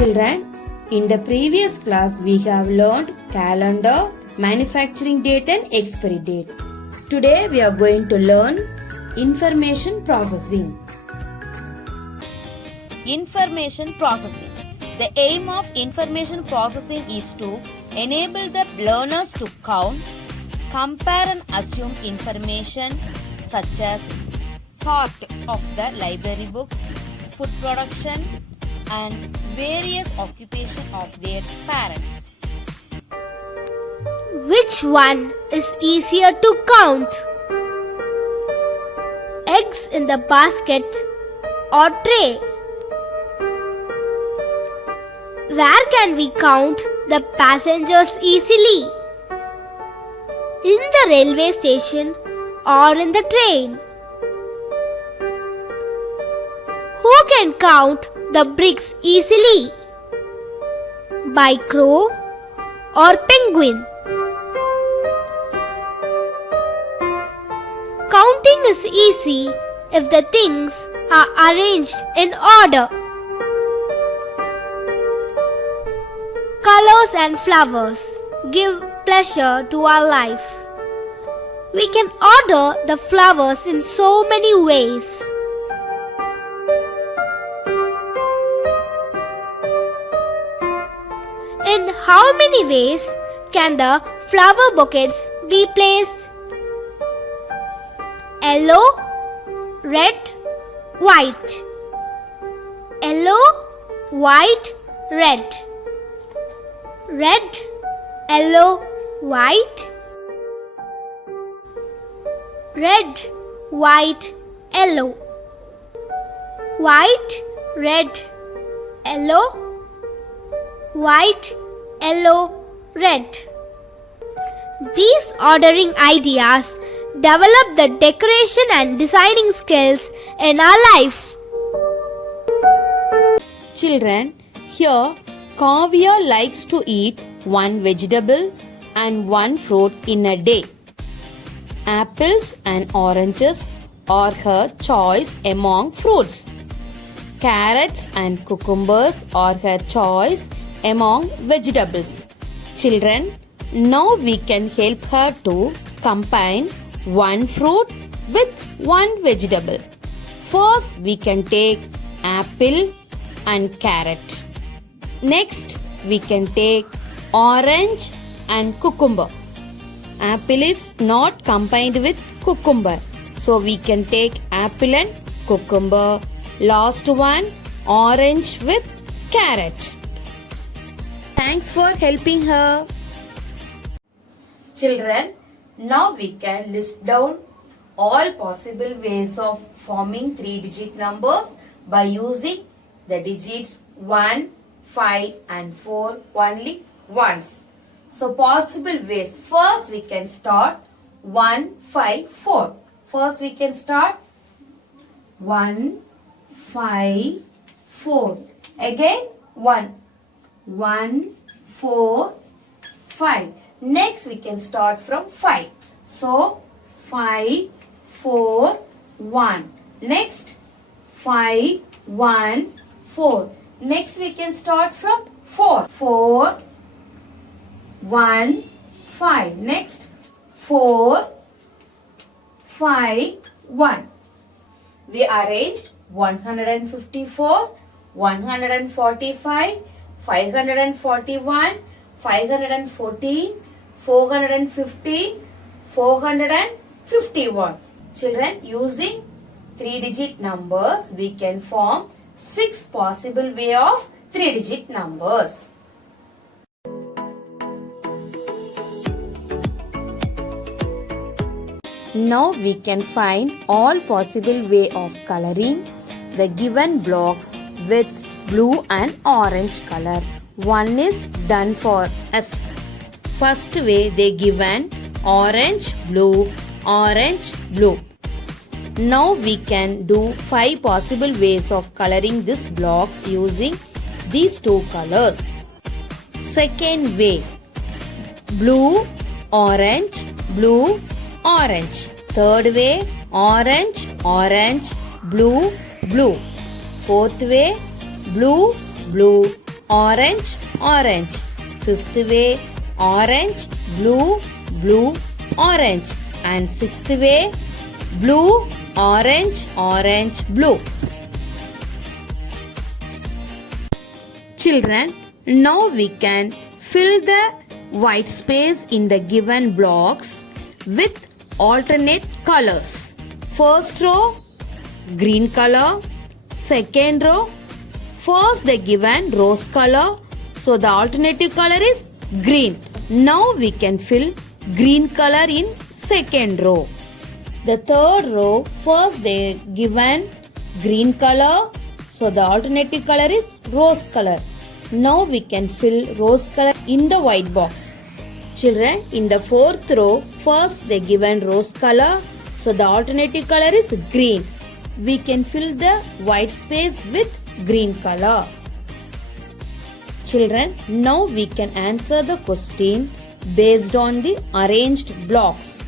Children, in the previous class we have learned calendar, manufacturing date and expiry date. Today we are going to learn information processing. Information processing. The aim of information processing is to enable the learners to count, compare and assume information such as sort of the library books, food production and various occupations of their parents. Which one is easier to count? Eggs in the basket or tray? Where can we count the passengers easily? In the railway station or in the train? Who can count the bricks easily? By crow or penguin? Counting is easy if the things are arranged in order. Colors and flowers give pleasure to our life. We can order the flowers in so many ways. In how many ways can the flower bouquets be placed? Yellow, red, white. Yellow, white, red. Red, yellow, white. Red, white, yellow. White, red, yellow. White, yellow, red. These ordering ideas develop the decoration and designing skills in our life. Children, here Kavya likes to eat one vegetable and one fruit in a day. Apples and oranges are her choice among fruits. Carrots and cucumbers are her choice among vegetables. Children, now we can help her to combine one fruit with one vegetable. First, we can take apple and carrot. Next, we can take orange and cucumber. Apple is not combined with cucumber, so we can take apple and cucumber. Last one, orange with carrot. Thanks for helping her. Children, now we can list down all possible ways of forming 3-digit numbers by using the digits 1, 5 and 4 only once. So possible ways. First we can start 1, 5, 4. First we can start 1, 5, 4. Again 1, 1, 4, 5. Next we can start from 5. So 5, 4, 1. Next 5, 1, 4. Next we can start from 4. 4, 1, 5. Next 4, 5, 1. We arranged 154, 145, 541, 514, 415, 451. Children, using 3-digit numbers, we can form 6 possible way of 3-digit numbers. Now we can find all possible way of coloring the given blocks with blue and orange color. One is done for us. First way they given orange, blue, orange, blue. Now we can do 5 possible ways of coloring these blocks using these 2 colors. Second way, blue, orange, blue, orange. Third way, orange, orange, blue, blue. Fourth way, blue, blue, orange, orange. Fifth way, orange, blue, blue, orange. And sixth way, blue, orange, orange, blue. Children, now we can fill the white space in the given blocks with alternate colors. First row, green color. Second row, first the given rose color. So the alternative color is green. Now we can fill green color in second row. The third row, first they given green color. So the alternative color is rose color. Now we can fill rose color in the white box. Children, in the fourth row, first they given rose color. So the alternative color is green. We can fill the white space with green color. Children, now we can answer the question based on the arranged blocks.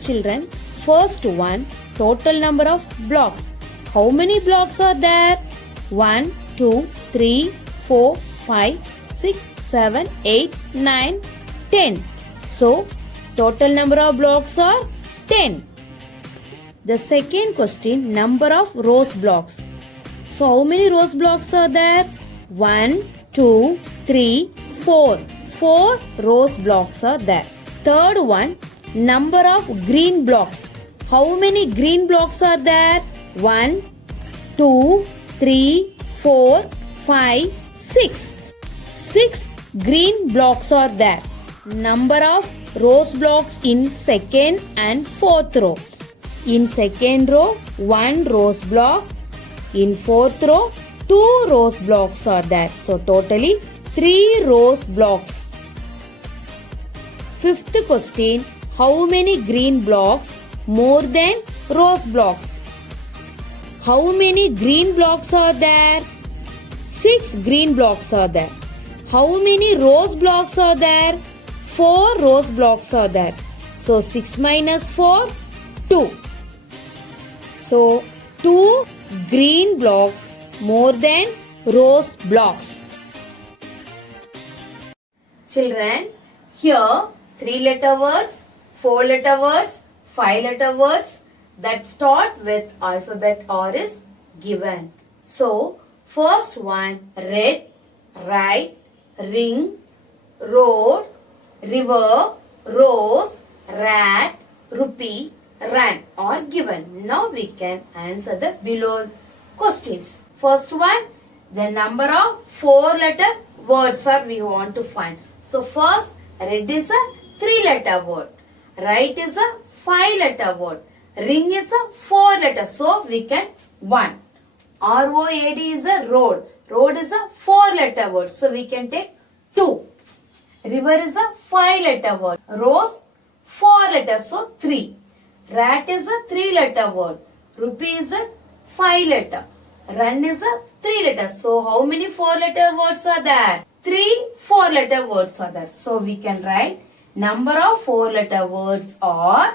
Children, first one, total number of blocks. How many blocks are there? 1, 2, 3, 4, 5, 6, 7, 8, 9, 10. So, total number of blocks are 10. The second question, number of rows blocks. So, how many rows blocks are there? 1, 2, 3, 4. 4 rows blocks are there. Third one, number of green blocks. How many green blocks are there? 1, 2, 3, 4, 5, 6. 6 green blocks are there. Number of rows blocks in second and fourth row. In second row, 1 rows block. In fourth row, 2 rows blocks are there. So totally 3 rows blocks. Fifth question, how many green blocks more than rows blocks? How many green blocks are there? 6 green blocks are there. How many rows blocks are there? 4 rows blocks are there. So 6 minus 4, 2. So 2 green blocks more than rows blocks. Children, here 3-letter words, 4-letter words, 5-letter words that start with alphabet R is given. So, first one, red, right, ring, road, river, rose, rat, rupee, run are given. Now we can answer the below questions. First one, the number of 4-letter words are we want to find. So first, red is a 3-letter word. Right is a 5-letter word. Ring is a 4-letter. So we can 1. ROAD is a road. Road is a 4-letter word. So we can take 2. River is a 5-letter word. Rose 4 letters. So 3. Rat is a 3-letter word. Rupee is a 5-letter. Run is a 3 letters. So how many 4-letter words are there? 3 4-letter words are there. So we can write number of 4-letter words are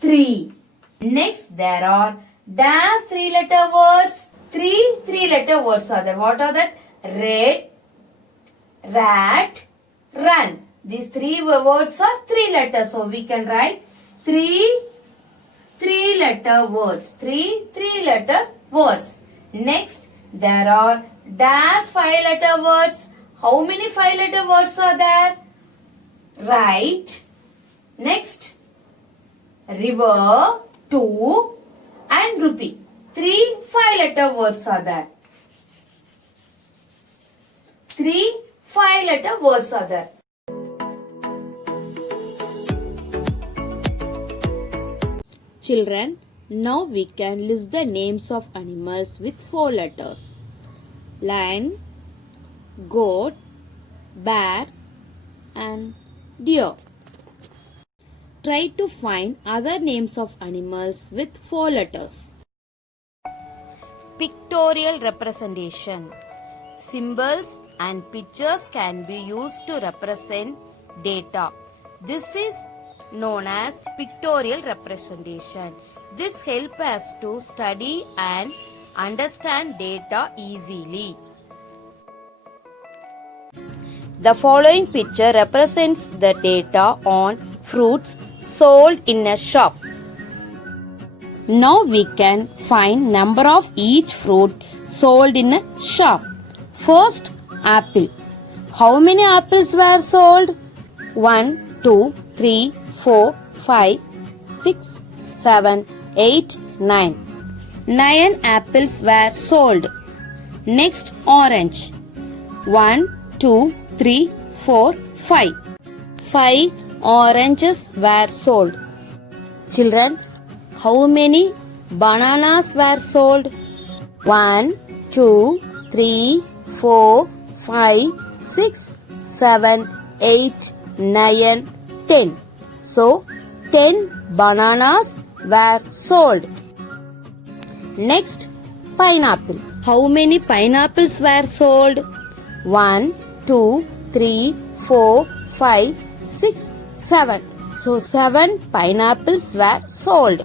3. Next there are dash 3-letter words. 3 3-letter words are there. What are that? Red, rat, run. These 3 words are 3 letters. So we can write 3 3-letter words. 3 3-letter words. Next there are dash 5-letter words. How many 5-letter words are there? Right. Next, river, 2 and rupee. 3 5-letter words are there. 3 5-letter words are there. Children, now we can list the names of animals with 4 letters. Lion, goat, bear and deer. Try to find other names of animals with 4 letters. Pictorial representation. Symbols and pictures can be used to represent data. This is known as pictorial representation. This helps us to study and understand data easily. The following picture represents the data on fruits sold in a shop. Now we can find number of each fruit sold in a shop. First, apple. How many apples were sold? 1, 2, 3, 4, 5, 6, 7, 8, 9. 9 apples were sold. Next, orange. 1, 2, 3, 4, 5. 5 oranges were sold. Children, how many bananas were sold? 1, 2, 3, 4, 5, 6, 7, 8, 9, 10. So, 10 bananas were sold. Next, pineapple. How many pineapples were sold? 1, 2, 3, 4, 5, 6, 7. So, 7 pineapples were sold.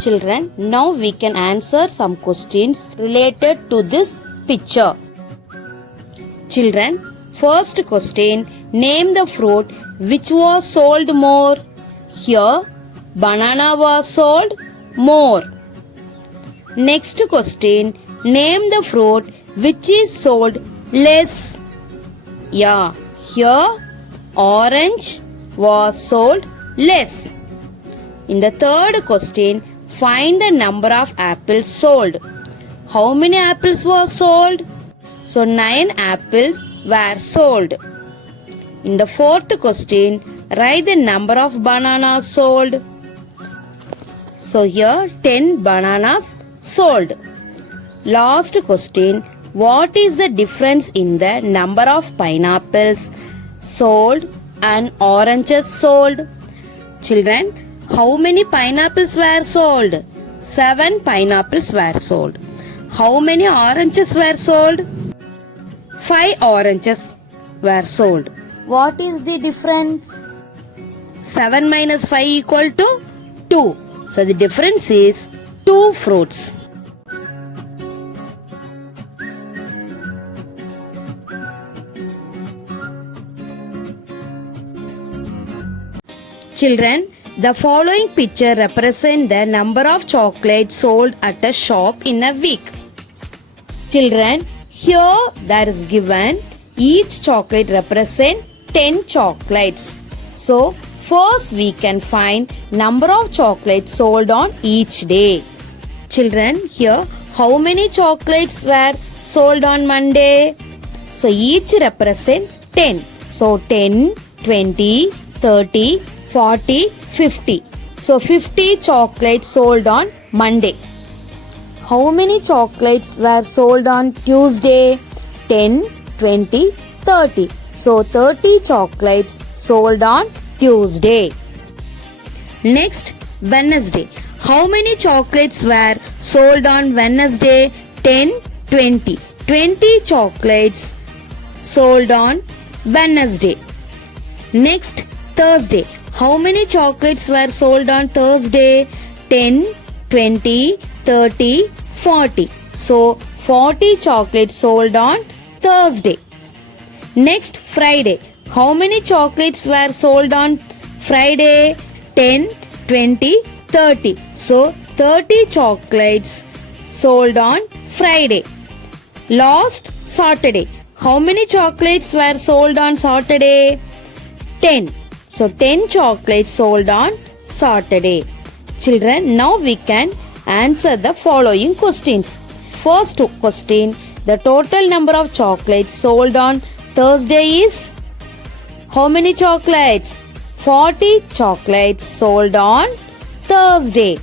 Children, now we can answer some questions related to this picture. Children, first question, name the fruit which was sold more. Here, banana was sold more. Next question, name the fruit which is sold less. Yeah, here, orange was sold less. In the third question, find the number of apples sold. How many apples were sold? So 9 apples were sold. In the fourth question, write the number of bananas sold. So here 10 bananas sold. Last question, what is the difference in the number of pineapples sold and oranges sold? Children, how many pineapples were sold? 7 pineapples were sold. How many oranges were sold? 5 oranges were sold. What is the difference? 7 minus 5 equal to 2. So the difference is 2 fruits. Children, the following picture represents the number of chocolates sold at a shop in a week. Children, here there is given each chocolate represents 10 chocolates. So, first we can find number of chocolates sold on each day. Children, here how many chocolates were sold on Monday? So, each represents 10. So, 10, 20, 30, 40, 50. So 50 chocolates sold on Monday. How many chocolates were sold on Tuesday? 10, 20, 30. So 30 chocolates sold on Tuesday. Next, Wednesday. How many chocolates were sold on Wednesday? 10, 20. 20 chocolates sold on Wednesday. Next, Thursday. How many chocolates were sold on Thursday? 10, 20, 30, 40. So, 40 chocolates sold on Thursday. Next, Friday. How many chocolates were sold on Friday? 10, 20, 30. So, 30 chocolates sold on Friday. Last, Saturday. How many chocolates were sold on Saturday? 10. So 10 chocolates sold on Saturday. Children, now we can answer the following questions. First question, the total number of chocolates sold on Thursday is? How many chocolates? 40 chocolates sold on Thursday.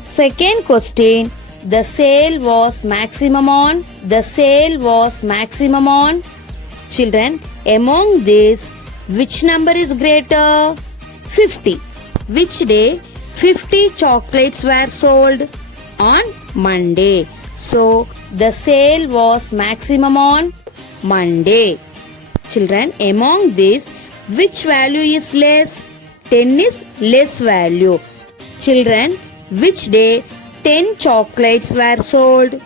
Second question, the sale was maximum on? The sale was maximum on? Children, among these, which number is greater? 50. Which day? 50 chocolates were sold on Monday. So, the sale was maximum on Monday. Children, among these, which value is less? 10 is less value. Children, which day 10 chocolates were sold?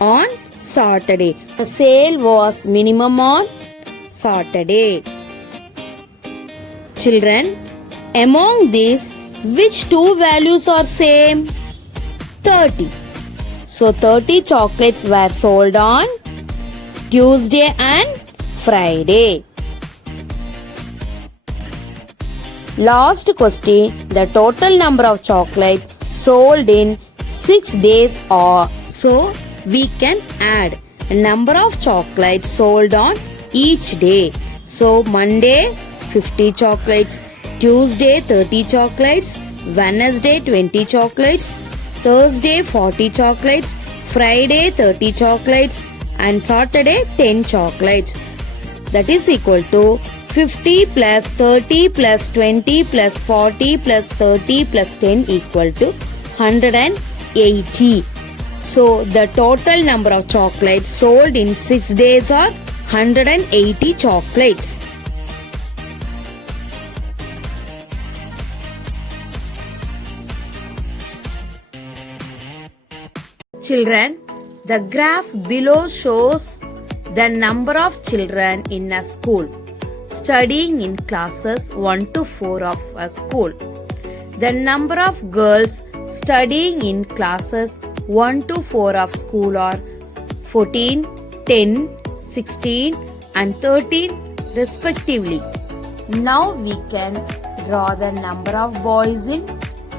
On Saturday. The sale was minimum on Saturday. Children, among these, which two values are same? 30. So 30 chocolates were sold on Tuesday and Friday. Last question, the total number of chocolates sold in 6 days or so we can add a number of chocolates sold on each day. So Monday 50 chocolates, Tuesday 30 chocolates, Wednesday 20 chocolates, Thursday 40 chocolates, Friday 30 chocolates and Saturday 10 chocolates. That is equal to 50 plus 30 plus 20 plus 40 plus 30 plus 10 equal to 180. So the total number of chocolates sold in 6 days are 180 chocolates. Children, the graph below shows the number of children in a school studying in classes 1 to 4 of a school. The number of girls studying in classes 1 to 4 of school are 14, 10, 16 and 13 respectively. Now we can draw the number of boys in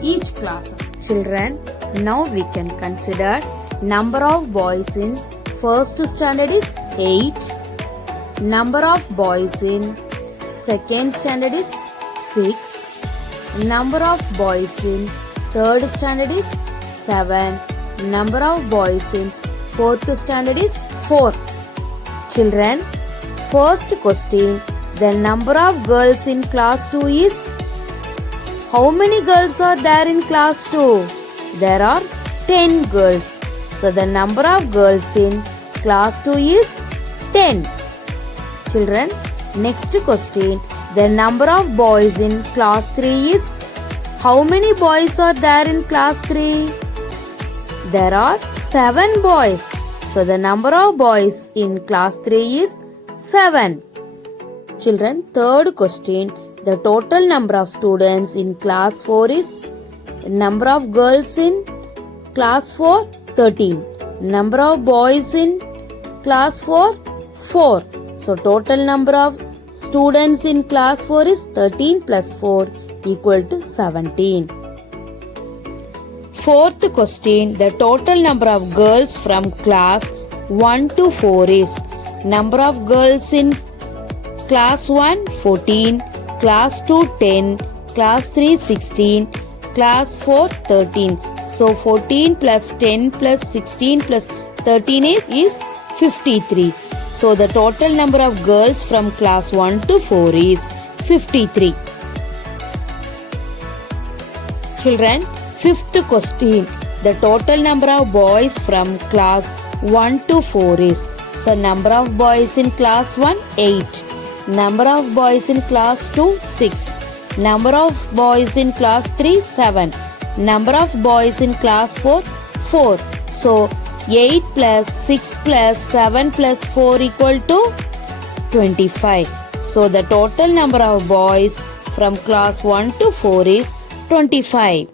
each class. Children, now we can consider number of boys in first standard is 8. Number of boys in second standard is 6. Number of boys in third standard is 7. Number of boys in fourth standard is 4. Children, first question, the number of girls in class 2 is, how many girls are there in class 2? There are 10 girls. So the number of girls in class 2 is 10. Children, next question, the number of boys in class 3 is, how many boys are there in class 3? There are 7 boys. So the number of boys in class 3 is 7. Children, third question, the total number of students in class 4 is, number of girls in class 4 13. Number of boys in class 4 4. So total number of students in class 4 is 13 plus 4 equal to 17. Fourth question, the total number of girls from class 1 to 4 is, number of girls in class 1 14, class 2 10, class 3 16, class 4 13. So 14 plus 10 plus 16 plus 13 is 53. So the total number of girls from class 1 to 4 is 53. Children, fifth question, the total number of boys from class 1 to 4 is, so number of boys in class 1 8, number of boys in class 2 6, number of boys in class 3 7, number of boys in class 4 4. So 8 plus 6 plus 7 plus 4 equal to 25. So the total number of boys from class 1 to 4 is 25.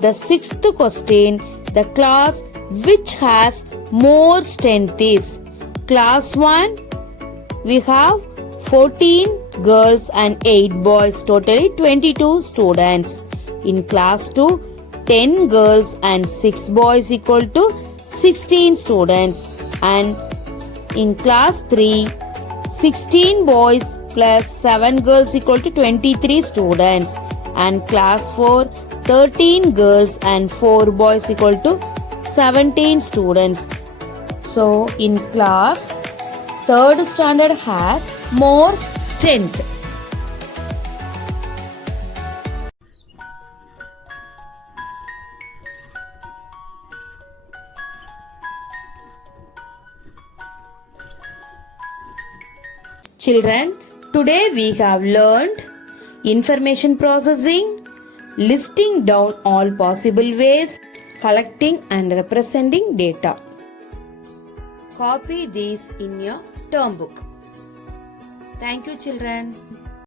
The sixth question, the class which has more strength is, class 1 we have 14 girls and 8 boys, totally 22 students. In class 2, 10 girls and 6 boys equal to 16 students. And in class 3, 16 boys plus 7 girls equal to 23 students. And class 4, 13 girls and 4 boys equal to 17 students. So in class, third standard has more strength. Children, today we have learned information processing, listing down all possible ways, collecting and representing data. Copy these in your term book. Thank you, children.